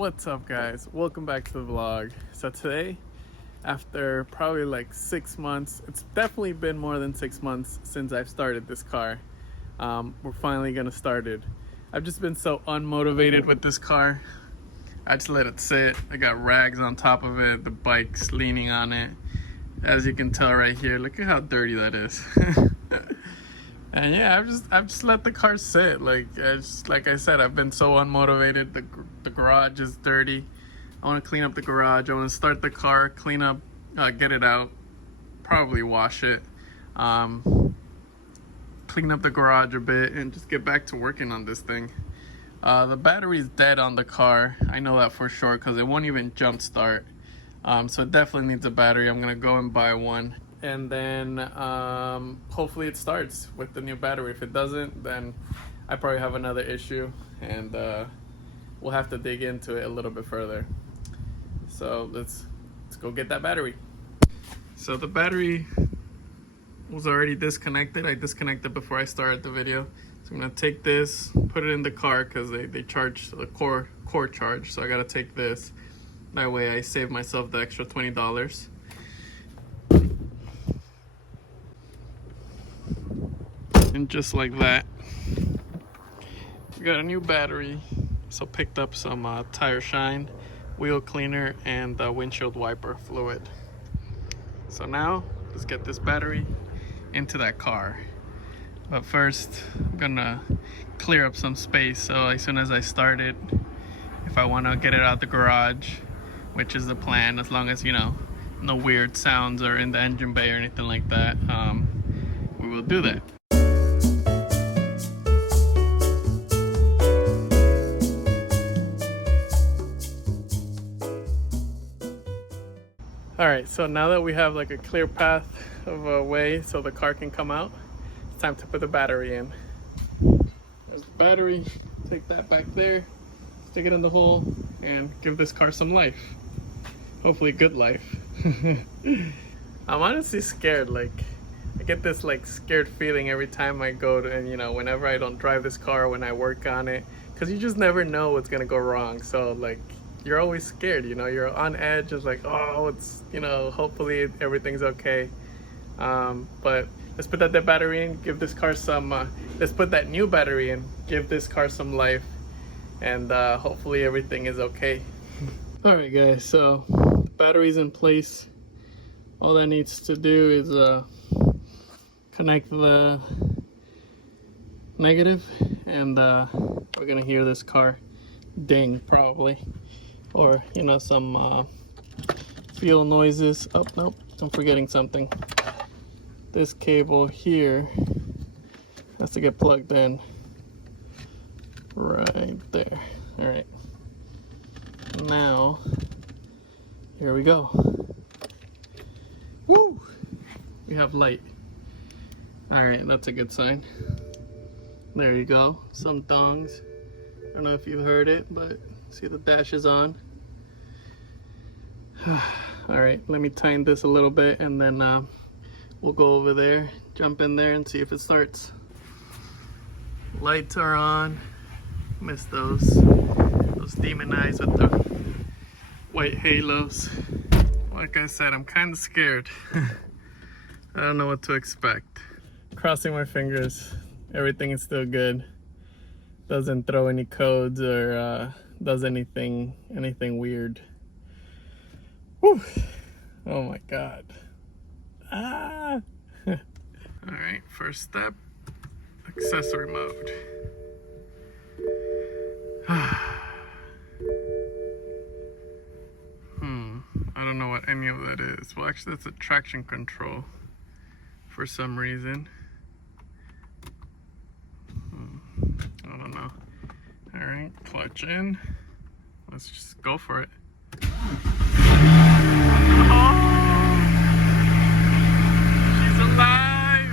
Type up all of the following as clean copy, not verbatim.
What's up, guys? Welcome back to the vlog. So today, after probably like 6 months, it's definitely been more than 6 months since I've started this car. We're finally gonna start it. I've just been so unmotivated with this car. I just let it sit. I got rags on top of it, the bike's leaning on it. As you can tell right here, look at how dirty that is. And yeah, I've just let the car sit. Like I said, I've been so unmotivated. The garage is dirty. I want to clean up the garage. I want to start the car, clean up, get it out, probably wash it, clean up the garage a bit, and just get back to working on this thing. The battery's dead on the car. I know that for sure because it won't even jump start. So it definitely needs a battery. I'm gonna go and buy one. And then hopefully it starts with the new battery. If it doesn't, then I probably have another issue, and we'll have to dig into it a little bit further. So let's go get that battery. So the battery was already disconnected. I disconnected before I started the video. So I'm gonna take this, put it in the car because they charge the core charge. So I gotta take this. That way I save myself the extra $20. And just like that, we got a new battery. So picked up some tire shine, wheel cleaner, and windshield wiper fluid. So now let's get this battery into that car. But first, I'm gonna clear up some space. So as soon as I start it, if I want to get it out the garage, which is the plan, as long as no weird sounds are in the engine bay or anything like that, we will do that. Alright, so now that we have like a clear path of a way so the car can come out, it's time to put the battery in. There's the battery, take that back there, stick it in the hole, and give this car some life. Hopefully good life. I'm honestly scared. Like, I get this like scared feeling every time I go to, and whenever I don't drive this car, when I work on it, because you just never know what's gonna go wrong. So like, you're always scared, you're on edge. It's like, oh, it's hopefully everything's okay. But let's put that battery in, give this car some let's put that new battery in, give this car some life, and hopefully everything is okay. All right, guys, so battery's in place. All that needs to do is connect the negative, and we're gonna hear this car ding probably, or some fuel noises. Oh nope, I'm forgetting something. This cable here has to get plugged in right there. All right, now here we go. Woo! We have light. All right, that's a good sign. There you go, some dongs. I don't know if you've heard it, but see the dash is on. All right, let me tighten this a little bit, and then we'll go over there, jump in there, and see if it starts. Lights are on. Missed those demon eyes with the white halos. Like I said, I'm kind of scared. I don't know what to expect. Crossing my fingers, everything is still good. Doesn't throw any codes or does anything weird. Whew. Oh my god. Ah. All right, first step, accessory mode. I don't know what any of that is. Well, actually that's a traction control for some reason. I don't know. All right, clutch in. Let's just go for it. Oh, she's alive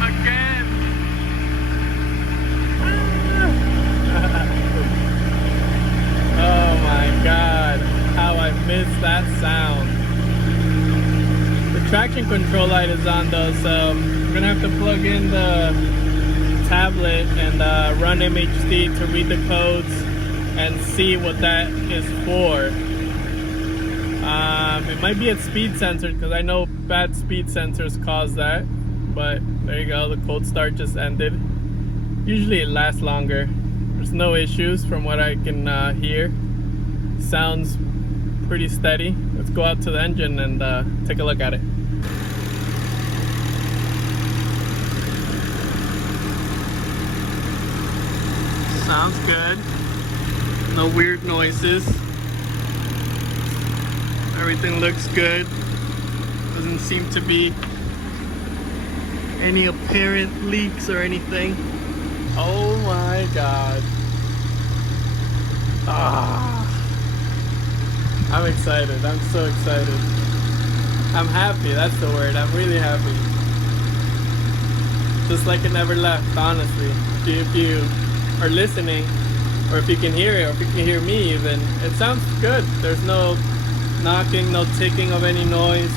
again. Oh my god, how I missed that sound. The traction control light is on though, so I'm gonna have to plug in the tablet and run MHD to read the codes and see what that is for. It might be at speed sensors, because I know bad speed sensors cause that. But there you go, the cold start just ended. Usually it lasts longer. There's no issues from what I can hear. Sounds pretty steady. Let's go out to the engine and take a look at it. Sounds good. No weird noises. Everything looks good. Doesn't seem to be any apparent leaks or anything. Oh my god. I'm excited. I'm so excited. I'm happy. That's the word. I'm really happy. Just like it never left, honestly. If you are listening, or if you can hear it, or if you can hear me even, it sounds good. There's no knocking, no ticking of any noise.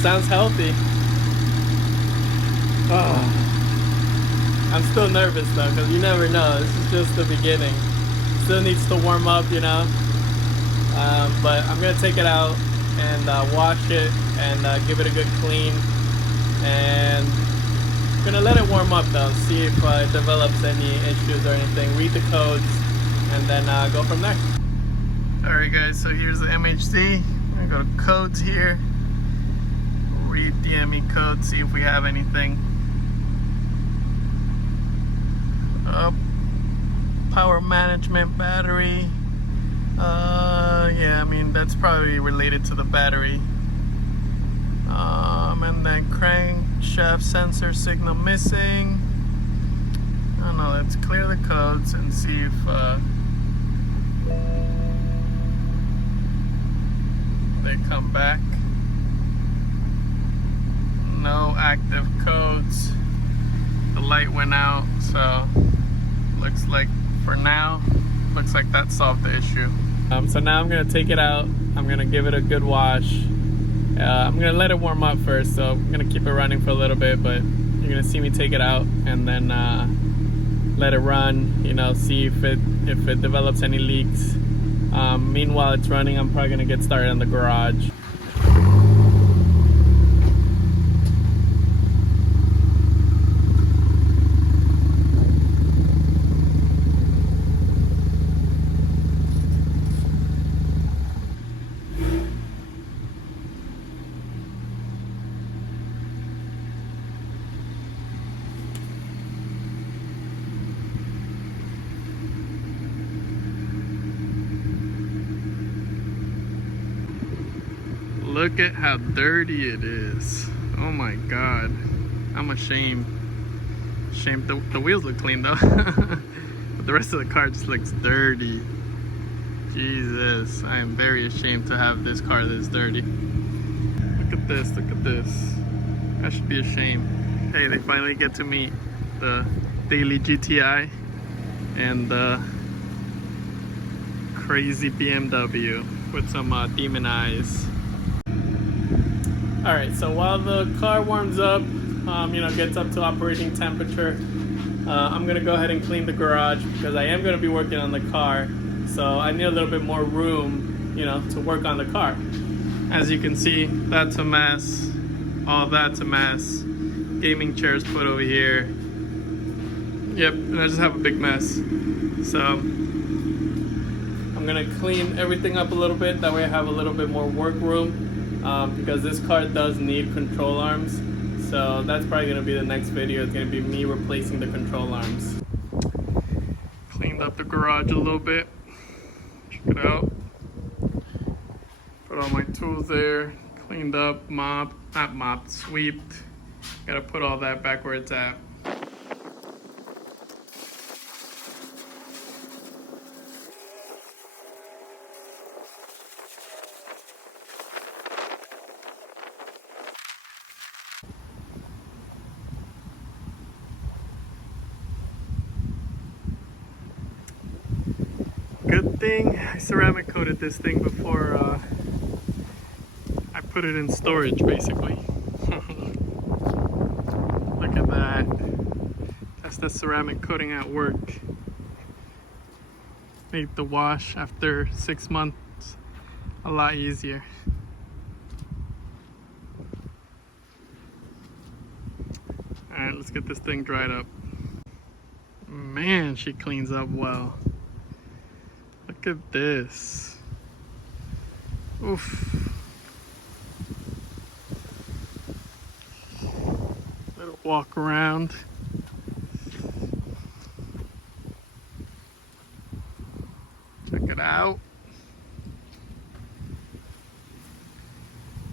Sounds healthy. I'm still nervous though, because you never know. This is just the beginning. Still needs to warm up, you know. But I'm gonna take it out and wash it and give it a good clean. And I'm gonna let it warm up though, see if it develops any issues or anything. Read the codes and then go from there. Alright guys, so here's the MHD. I'm gonna go to codes here. Read DME code, see if we have anything. Power management battery. Yeah, I mean that's probably related to the battery. And then crankshaft sensor signal missing. I don't know, let's clear the codes and see if they come back. No active codes. The light went out, so looks like for now, looks like that solved the issue. So now I'm gonna take it out. I'm gonna give it a good wash. I'm gonna let it warm up first, so I'm gonna keep it running for a little bit, but you're gonna see me take it out and then let it run, you know, see if it develops any leaks. Meanwhile it's running, I'm probably gonna get started in the garage. Look at how dirty it is. Oh my god. I'm ashamed. The wheels look clean though. But the rest of the car just looks dirty. Jesus, I am very ashamed to have this car this dirty. Look at this, look at this. I should be ashamed. Hey, they finally get to meet the daily GTI and the crazy BMW with some demon eyes. Alright, so while the car warms up, you know, gets up to operating temperature, I'm going to go ahead and clean the garage because I am going to be working on the car. So I need a little bit more room, you know, to work on the car. As you can see, that's a mess. All that's a mess. Gaming chairs put over here. Yep, and I just have a big mess. So I'm going to clean everything up a little bit. That way I have a little bit more work room. Because this car does need control arms, so that's probably going to be the next video. It's going to be me replacing the control arms. Cleaned up the garage a little bit. Check it out. Put all my tools there. Cleaned up, mopped, not mopped, sweeped. Gotta put all that back where it's at. Good thing I ceramic coated this thing before I put it in storage, basically. Look at that. That's the ceramic coating at work. Make the wash after 6 months a lot easier. Alright, let's get this thing dried up. Man, she cleans up well. Look at this. Oof. Little walk around. Check it out.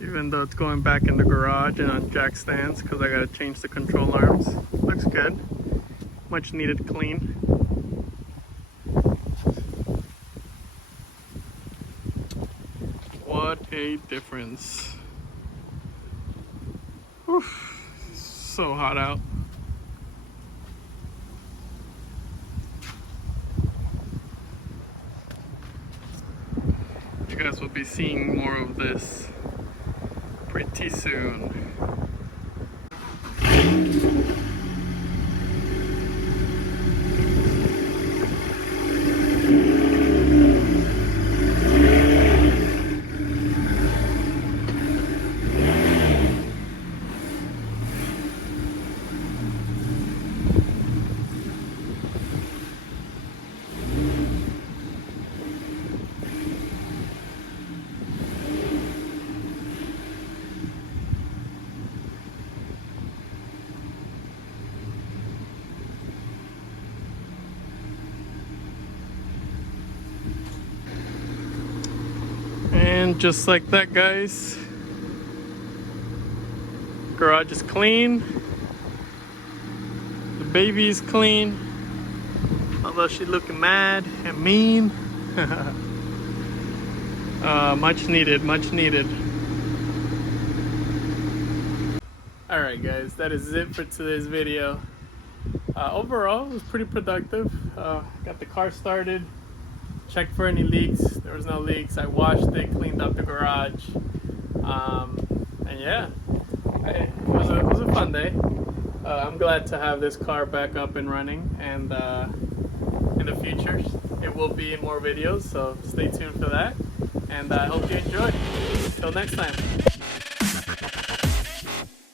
Even though it's going back in the garage and on jack stands because I gotta change the control arms. Looks good. Much needed clean. What a difference. Oof. So hot out. You guys will be seeing more of this pretty soon. And just like that, guys, garage is clean, the baby is clean, although she's looking mad and mean. Much needed, much needed. Alright guys, that is it for today's video. Overall, it was pretty productive. Got the car started, checked for any leaks. There was no leaks. I washed it, cleaned up the garage, and yeah, it was a fun day. I'm glad to have this car back up and running, and in the future it will be in more videos, so stay tuned for that, and I hope you enjoy. Till next time.